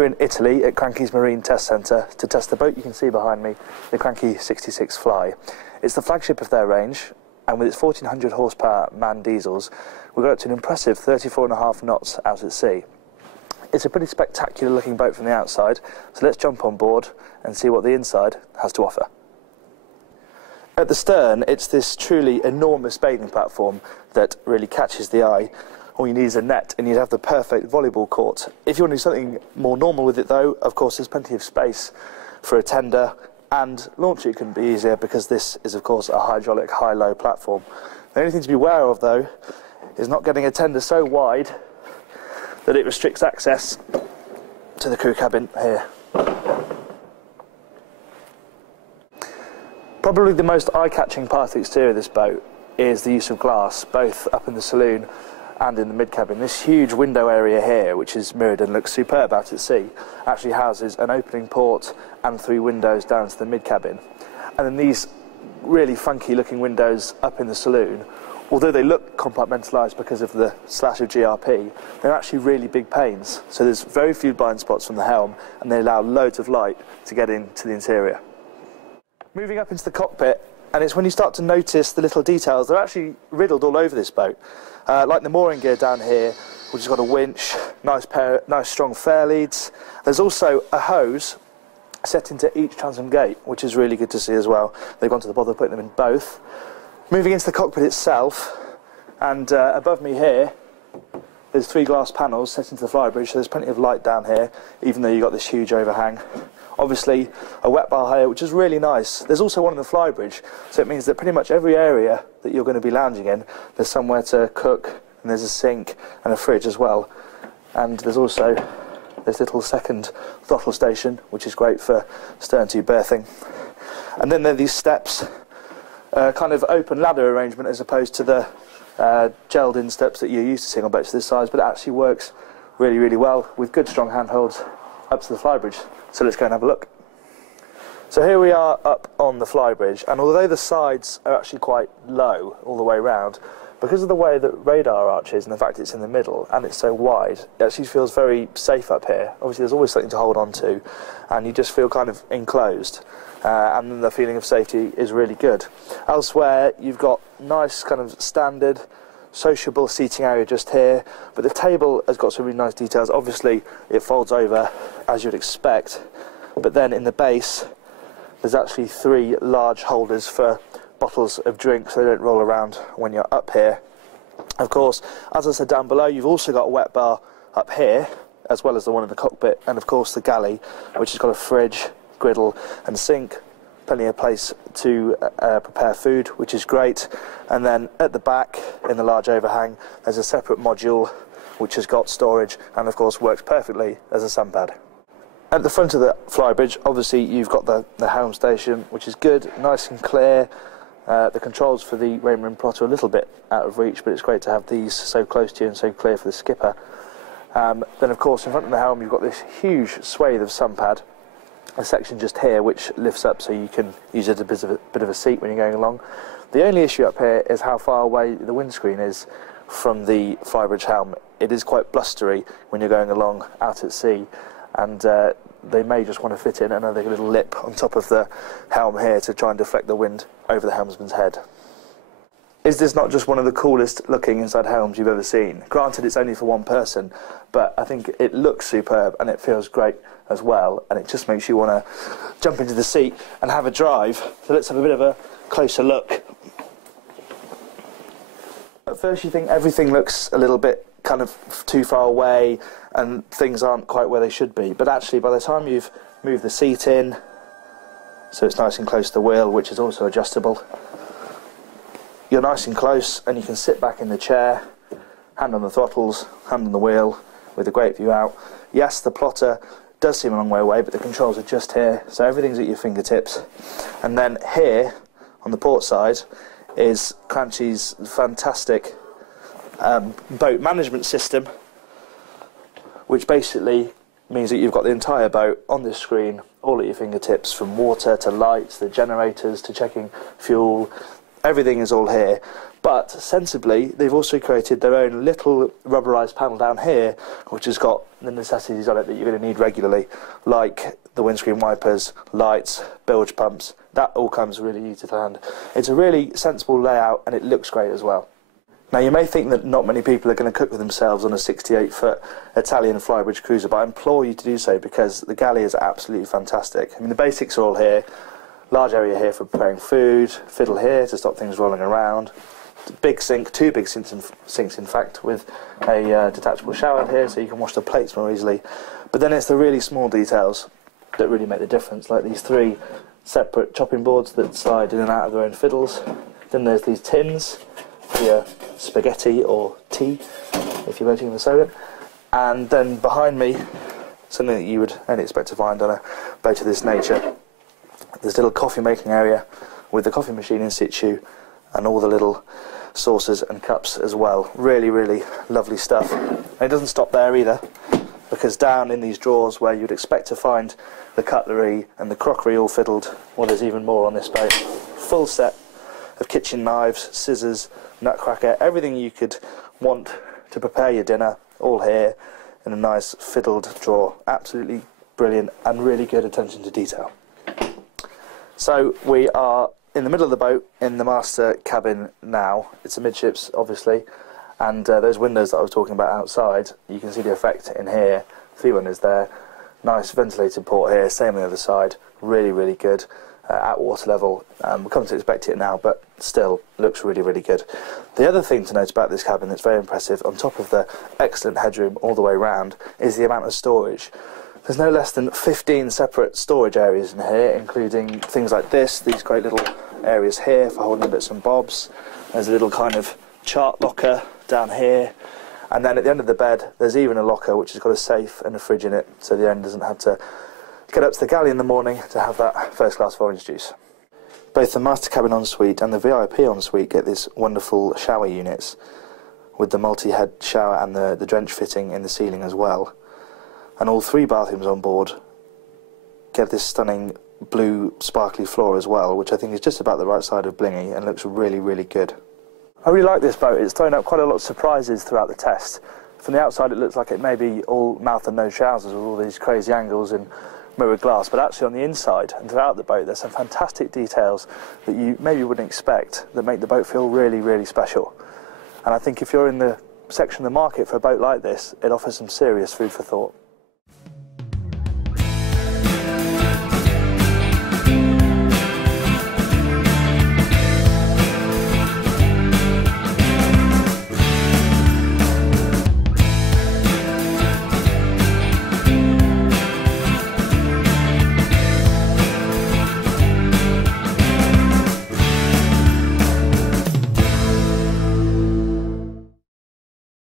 here in Italy at Cranchi's Marine Test Center to test the boat you can see behind me, the Cranchi 66 Fly. It's the flagship of their range, and with its 1400 horsepower manned diesels, we got up to an impressive 34.5 knots out at sea. It's a pretty spectacular looking boat from the outside, so let's jump on board and see what the inside has to offer. At the stern, it's this truly enormous bathing platform that really catches the eye. All you need is a net and you'd have the perfect volleyball court. If you want to do something more normal with it though, of course there's plenty of space for a tender, and launching couldn't be easier because this is of course a hydraulic high-low platform. The only thing to be aware of though is not getting a tender so wide that it restricts access to the crew cabin here. Probably the most eye-catching part of the exterior of this boat is the use of glass, both up in the saloon and in the mid-cabin. This huge window area here, which is mirrored and looks superb out at sea, actually houses an opening port and 3 windows down to the mid-cabin. And then these really funky looking windows up in the saloon, although they look compartmentalised because of the slash of GRP, they're actually really big panes. So there's very few blind spots from the helm, and they allow loads of light to get into the interior. Moving up into the cockpit, and it's when you start to notice the little details, they're actually riddled all over this boat. Like the mooring gear down here, which has got a winch, nice strong fair leads. There's also a hose set into each transom gate, which is really good to see as well. They've gone to the bother of putting them in both. Moving into the cockpit itself, and above me here, there's 3 glass panels set into the flybridge, so there's plenty of light down here, even though you've got this huge overhang. Obviously, a wet bar here, which is really nice. There's also one in the flybridge, so it means that pretty much every area that you're going to be lounging in, there's somewhere to cook, and there's a sink and a fridge as well. And there's also this little second throttle station, which is great for stern-to berthing. And then there are these steps, kind of open ladder arrangement as opposed to the gelled-in steps that you're used to seeing on boats of this size, but it actually works really, really well with good strong handholds up to the flybridge. So let's go and have a look. So here we are up on the flybridge, and although the sides are actually quite low all the way around, because of the way that radar arch is and the fact it's in the middle and it's so wide, it actually feels very safe up here. Obviously there's always something to hold on to, and you just feel kind of enclosed, and the feeling of safety is really good. Elsewhere you've got nice kind of standard sociable seating area just here, but the table has got some really nice details. Obviously it folds over as you'd expect, but then in the base there's actually 3 large holders for bottles of drink so they don't roll around when you're up here. Of course, as I said down below, you've also got a wet bar up here as well as the one in the cockpit, and of course the galley, which has got a fridge, griddle and sink, plenty of place to prepare food, which is great. And then at the back in the large overhang there's a separate module which has got storage and of course works perfectly as a sun pad. At the front of the flybridge obviously you've got the helm station, which is good, nice and clear. The controls for the Marine plot are a little bit out of reach, but it's great to have these so close to you and so clear for the skipper. Then of course in front of the helm you've got this huge swathe of sun pad, a section just here which lifts up so you can use it as a bit of a seat when you're going along. The only issue up here is how far away the windscreen is from the flybridge helm. It is quite blustery when you're going along out at sea, and they may just want to fit in another little lip on top of the helm here to try and deflect the wind over the helmsman's head. Is this not just one of the coolest looking inside helms you've ever seen? Granted it's only for one person, but I think it looks superb and it feels great as well, and it just makes you want to jump into the seat and have a drive. So let's have a bit of a closer look. At first you think everything looks a little bit kind of too far away and things aren't quite where they should be, but actually by the time you've moved the seat in so it's nice and close to the wheel, which is also adjustable, you're nice and close and you can sit back in the chair, hand on the throttles, hand on the wheel, with a great view out. Yes, the plotter does seem a long way away, but the controls are just here, so everything's at your fingertips. And then here on the port side is Cranchi's fantastic boat management system, which basically means that you've got the entire boat on this screen, all at your fingertips, from water to lights, the generators to checking fuel. Everything is all here, But sensibly, they've also created their own little rubberised panel down here, which has got the necessities on it that you're going to need regularly, like the windscreen wipers, lights, bilge pumps. That all comes really easy to hand. It's a really sensible layout, and it looks great as well. Now, you may think that not many people are going to cook with themselves on a 68-foot Italian flybridge cruiser, but I implore you to do so because the galley is absolutely fantastic. I mean, the basics are all here. Large area here for preparing food, fiddle here to stop things rolling around. Big sink, two big sinks in fact, with a detachable shower here so you can wash the plates more easily. But then it's the really small details that really make the difference, like these 3 separate chopping boards that slide in and out of their own fiddles. Then there's these tins for your spaghetti or tea, if you're waiting in the soda. And then behind me, something that you would only expect to find on a boat of this nature, there's a little coffee making area with the coffee machine in situ and all the little saucers and cups as well. Really, really lovely stuff. And it doesn't stop there either, because down in these drawers where you'd expect to find the cutlery and the crockery all fiddled, well, there's even more on this boat. Full set of kitchen knives, scissors, nutcracker, everything you could want to prepare your dinner, all here in a nice fiddled drawer. Absolutely brilliant and really good attention to detail. So we are in the middle of the boat in the master cabin now. It's amidships, obviously, and those windows that I was talking about outside, you can see the effect in here. 3 windows there, nice ventilated port here, same on the other side. Really, really good at water level. We'll come to expect it now, but still looks really, really good. The other thing to note about this cabin that's very impressive, on top of the excellent headroom all the way around, is the amount of storage. There's no less than 15 separate storage areas in here, including things like this, these great little areas here for holding bits and bobs. There's a little kind of chart locker down here, and then at the end of the bed there's even a locker which has got a safe and a fridge in it, so the owner doesn't have to get up to the galley in the morning to have that first class orange juice. Both the master cabin ensuite and the VIP ensuite get these wonderful shower units with the multi-head shower and the drench fitting in the ceiling as well. And all 3 bathrooms on board get this stunning blue sparkly floor as well, which I think is just about the right side of blingy and looks really, really good. I really like this boat. It's thrown up quite a lot of surprises throughout the test. From the outside it looks like it may be all mouth and nose trousers with all these crazy angles and mirrored glass, but actually on the inside and throughout the boat there's some fantastic details that you maybe wouldn't expect that make the boat feel really, really special. And I think if you're in the section of the market for a boat like this, it offers some serious food for thought.